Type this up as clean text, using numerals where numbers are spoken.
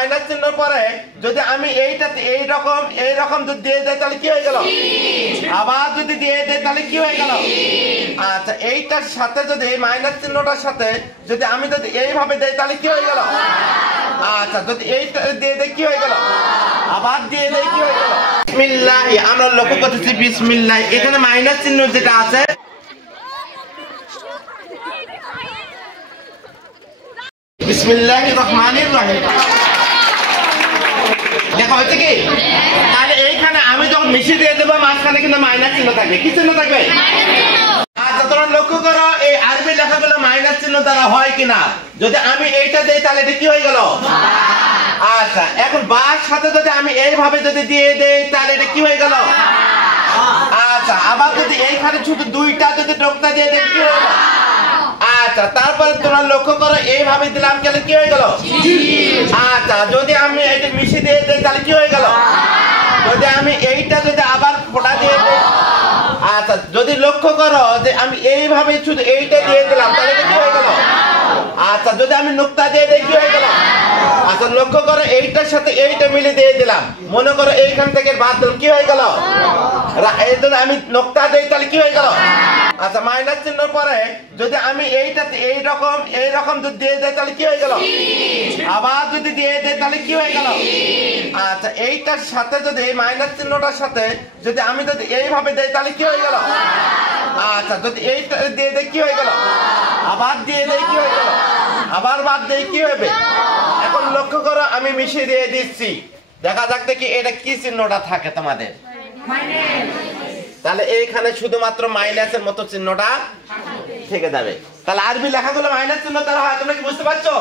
Minus চিহ্নের পরে যদি আমি এইটা এইরকম যদি দিয়ে দেই তাহলে কি হয়ে গেল? আবার যদি দিয়ে দেই তাহলে কি হয়ে গেল? আচ্ছা, এইটার সাথে যদি এই মাইনাস চিহ্নটার সাথে যদি আমি যদি এইভাবে দেই তাহলে কি হয়ে গেল? আচ্ছা, যদি এইটা দিয়ে দেই কি হয়ে গেল? আবার দিয়ে দেই কি হয়ে গেল? বিসমিল্লাহ। আমরা লক্ষ্য করতেছি বিসমিল্লাহ, এখানে মাইনাস চিহ্ন যেটা আছে বিসমিল্লাহির রহমানির রহিম। দেখা হচ্ছে কি? তাহলে এইখানে আমি যখন মিশিয়ে দিয়ে দেবো মাঝখানে কিন্তু মাইনাস চিহ্ন থাকবে। কি চিহ্ন থাকবে? আচ্ছা, তোমরা লক্ষ্য করো এই আরবি লেখাগুলো মাইনাস চিহ্ন দ্বারা হয় কিনা। যদি আমি এইটা দেই তাহলে এটা কি হয়ে গেল? আচ্ছা, এখন বার সাথে যদি আমি এইভাবে যদি দিয়ে দেই তাহলে এটা কি হয়ে গেল? আচ্ছা, আবার যদি এইখানে শুধু দুইটা যদি ডোকটা দিয়ে দেই কি হয়ে গেল? আচ্ছা, তারপরে তোমরা লক্ষ্য করো এইভাবে দিলাম তাহলে কি হয়ে গেল? আচ্ছা, যদি আমি এটা মিশিয়ে দিয়ে দেই তাহলে কি হয়ে গেল? যদি আমি এইটা যদি আবার ফোঁটা দিয়ে দেই, আচ্ছা, যদি লক্ষ্য করো যে আমি এইভাবে শুধু এইটা দিয়ে দিলাম তাহলে কি হয়ে গেল? আচ্ছা, যদি আমি নুক্তা দিয়ে দেই কি হয়ে গেল? আচ্ছা, লক্ষ্য করো এইটার সাথে এইটা মিলে দিয়ে দিলাম, মনে করো এইখান থেকে বাদ দিলাম কি হয়ে গেল? এই জন্য আমি নুক্তা দেই তাহলে কি হয়ে গেল? আচ্ছা, মাইনাস চিহ্নের পরে যদি আমি এইটাতে এইরকম যদি দিয়ে দেই তাহলে কি হয়ে গেল? আবার যদি দিয়ে দেই তাহলে কি হয়ে গেল? আচ্ছা, এইটার সাথে যদি এই মাইনাস চিহ্নটার সাথে যদি আমি যদি এইভাবে দেই তাহলে কি হয়ে গেল? আচ্ছা, যদি এইটা দিয়ে দেই কি হয়ে গেল? আবার দিয়ে দেই কি হয়ে গেল? আবার বাদ দেই কি হবে? এখন লক্ষ্য করো আমি মিশিয়ে দিয়ে দিচ্ছি, দেখা যাক দেখি এটা কি চিহ্নটা থাকে তোমাদের। তাহলে এইখানে শুধুমাত্র মাইনাসের মতো চিহ্নটা থেকে যাবে। তাহলে আরবি লেখাগুলো মাইনাস চিহ্ন দ্বারা হয়, তোমরা কি বুঝতে পারছো?